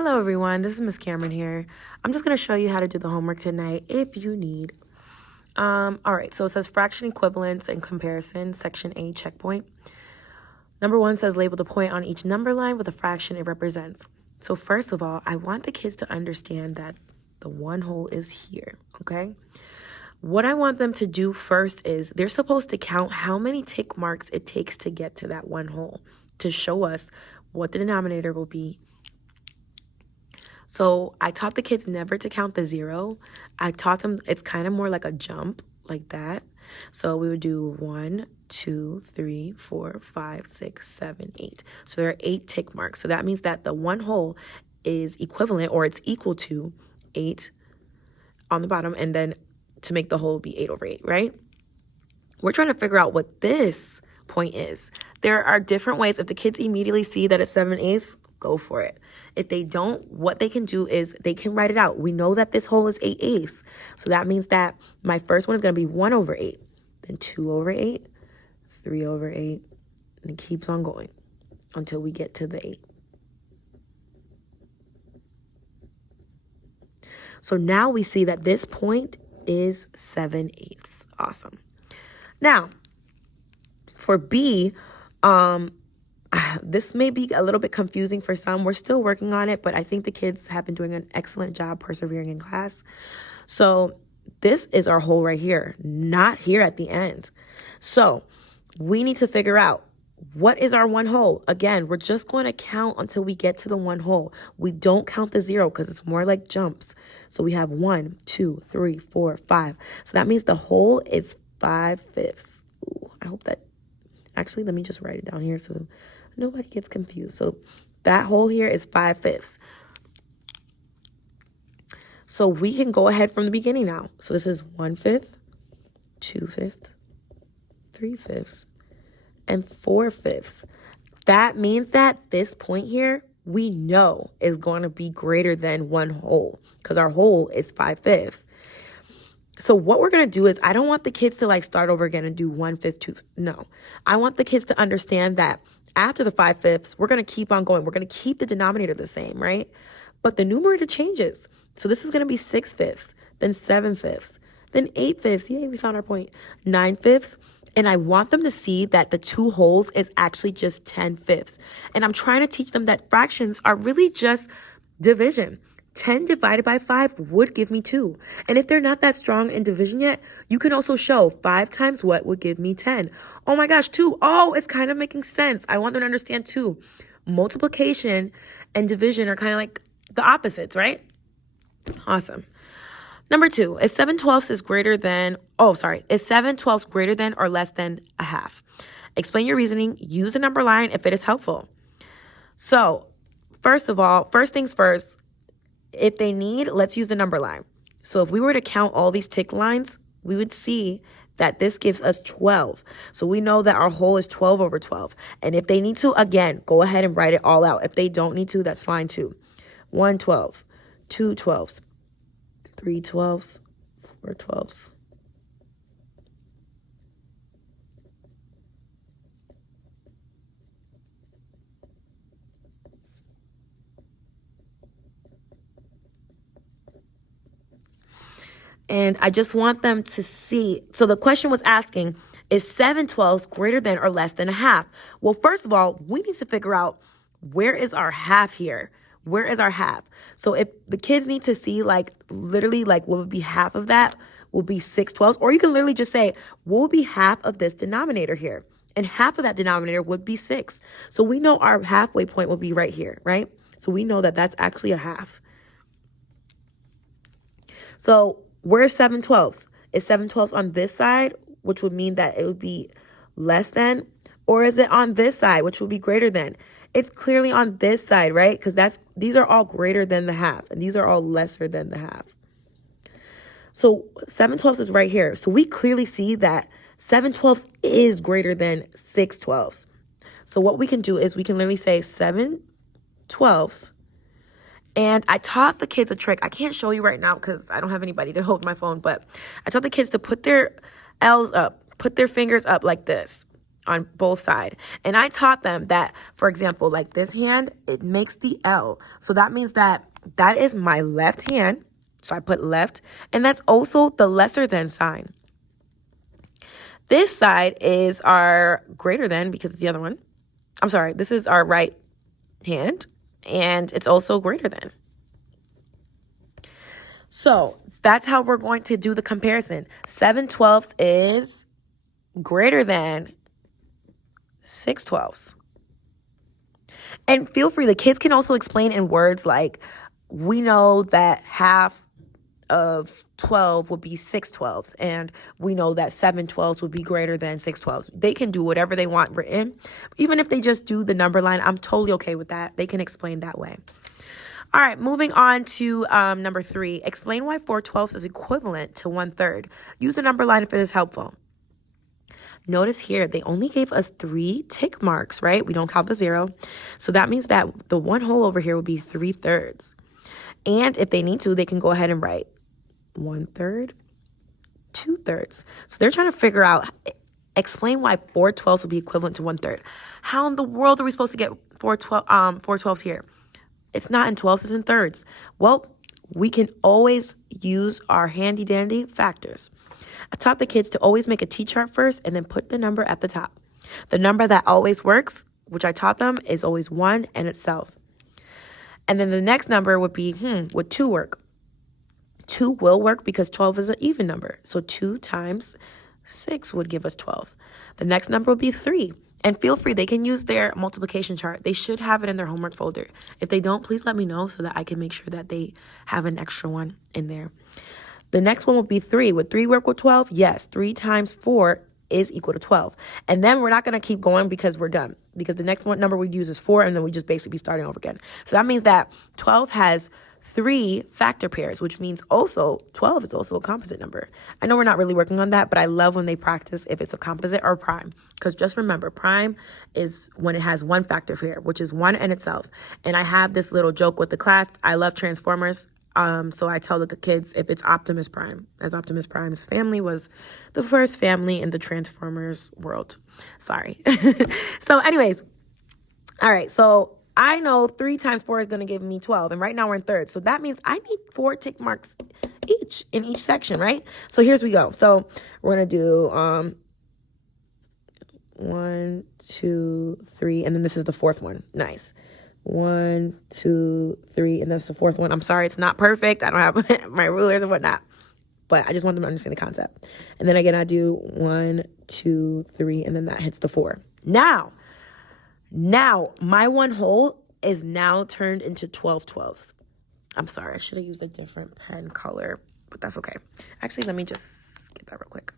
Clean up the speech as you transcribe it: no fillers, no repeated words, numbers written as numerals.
Hello everyone, this is Miss Cameron here. I'm just going to show you how to do the homework tonight if you need. All right, so it says fraction equivalence and comparison, section A, checkpoint. Number 1 says label the point on each number line with a fraction it represents. So first of all, I want the kids to understand that the one whole is here, okay? What I want them to do first is they're supposed to count how many tick marks it takes to get to that one whole to show us what the denominator will be. So I taught the kids never to count the 0. I taught them it's kind of more like a jump, like that. So we would do 1, 2, 3, 4, 5, 6, 7, 8. So there are 8 tick marks. So that means that the one whole is equivalent, or it's equal to 8 on the bottom, and then to make the whole be 8/8, right? We're trying to figure out what this point is. There are different ways. If the kids immediately see that it's 7/8, go for it. If they don't, what they can do is they can write it out. We know that this whole is 8/8. So that means that my first one is going to be 1/8, then 2/8, 3/8, and it keeps on going until we get to the 8. So now we see that this point is 7/8. Awesome. Now, for B, this may be a little bit confusing for some. We're still working on it, but I think the kids have been doing an excellent job persevering in class. So this is our whole right here, not here at the end. So we need to figure out what is our one whole. Again, we're just going to count until we get to the one whole. We don't count the 0 because it's more like jumps. So we have 1, 2, 3, 4, 5. So that means the whole is 5/5. Ooh, I hope that, actually, let me just write it down here so nobody gets confused. So that whole here is 5/5. So we can go ahead from the beginning now. So this is 1/5, 2/5, 3/5, and 4/5. That means that this point here, we know is going to be greater than one whole because our whole is 5/5. So what we're going to do is, I don't want the kids to start over again and do 1/5, 2. No, I want the kids to understand that after the 5/5, we're going to keep on going. We're going to keep the denominator the same, right? But the numerator changes. So this is going to be 6/5, then 7/5, then 8/5. Yay, we found our point. 9/5. And I want them to see that the two wholes is actually just 10/5. And I'm trying to teach them that fractions are really just division. 10 divided by 5 would give me 2. And if they're not that strong in division yet, you can also show 5 times what would give me 10. Oh my gosh, 2. Oh, it's kind of making sense. I want them to understand 2. Multiplication and division are kind of like the opposites, right? Awesome. Number 2, is 7/12 is greater than, is 7/12 greater than or less than a half? Explain your reasoning. Use the number line if it is helpful. So first of all, first things first, if they need, let's use the number line. So if we were to count all these tick lines, we would see that this gives us 12. So we know that our whole is 12/12. And if they need to, again, go ahead and write it all out. If they don't need to, that's fine too. 1 12, 2 12s, 3 12s, 4 12s. And I just want them to see. So the question was asking, is 7/12 greater than or less than a half? Well, first of all, we need to figure out, where is our half here? Where is our half? So if the kids need to see literally what would be half of that will be 6/12. Or you can literally just say, what would be half of this denominator here? And half of that denominator would be 6. So we know our halfway point will be right here, right? So we know that that's actually a half. So where's 7/12? Is 7/12 on this side, which would mean that it would be less than? Or is it on this side, which would be greater than? It's clearly on this side, right? Because these are all greater than the half, and these are all lesser than the half. So 7/12 is right here. So we clearly see that 7/12 is greater than 6/12. So what we can do is we can literally say 7/12. And I taught the kids a trick. I can't show you right now because I don't have anybody to hold my phone, but I taught the kids to put their L's up, put their fingers up like this on both sides. And I taught them that, for example, like this hand, it makes the L. So that means that is my left hand. So I put left, and that's also the lesser than sign. This side is our greater than, because it's the other one. I'm sorry, this is our right hand, and it's also greater than. So that's how we're going to do the comparison. 7/12 is greater than 6/12. And feel free, the kids can also explain in words like, we know that half of 12 would be 6/12, and we know that 7/12 would be greater than 6/12. They can do whatever they want written. Even if they just do the number line, I'm totally okay with that. They can explain that way. All right, moving on to number 3. Explain why 4/12 is equivalent to 1/3. Use the number line if it is helpful. Notice here, they only gave us 3 tick marks, right? We don't count the 0. So that means that the one whole over here would be 3/3. And if they need to, they can go ahead and write 1/3, 2/3. So they're trying to figure out, explain why 4/12 would be equivalent to 1/3. How in the world are we supposed to get 4/12s here? It's not in 12s, it's in thirds. Well, we can always use our handy dandy factors. I taught the kids to always make a T-chart first and then put the number at the top. The number that always works, which I taught them, is always 1 and itself. And then the next number would be, would 2 work? 2 will work because 12 is an even number. So 2 times 6 would give us 12. The next number would be 3. And feel free, they can use their multiplication chart. They should have it in their homework folder. If they don't, please let me know so that I can make sure that they have an extra one in there. The next one would be 3. Would 3 work with 12? Yes. 3 times 4 is equal to 12. And then we're not going to keep going because we're done. Because the next one number we'd use is 4, and then we just basically be starting over again. So that means that 12 has 3 factor pairs, which means also 12 is also a composite number. I know we're not really working on that, but I love when they practice if it's a composite or prime. Because just remember, prime is when it has 1 factor pair, which is 1 in itself. And I have this little joke with the class. I love Transformers. So I tell the kids if it's Optimus Prime, as Optimus Prime's family was the first family in the Transformers world. Sorry. So anyways, all right. So I know 3 times 4 is going to give me 12. And right now we're in thirds. So that means I need 4 tick marks each in each section, right? So here's we go. So we're going to do 1, 2, 3. And then this is the 4th one. Nice. 1, 2, 3, and that's the 4th one. I'm sorry, it's not perfect. I don't have my rulers and whatnot, but I just want them to understand the concept. And then again, I do 1, 2, 3, and then that hits the 4. Now, my one whole is now turned into 12/12s. I'm sorry, I should have used a different pen color, but that's okay. Actually, let me just get that real quick.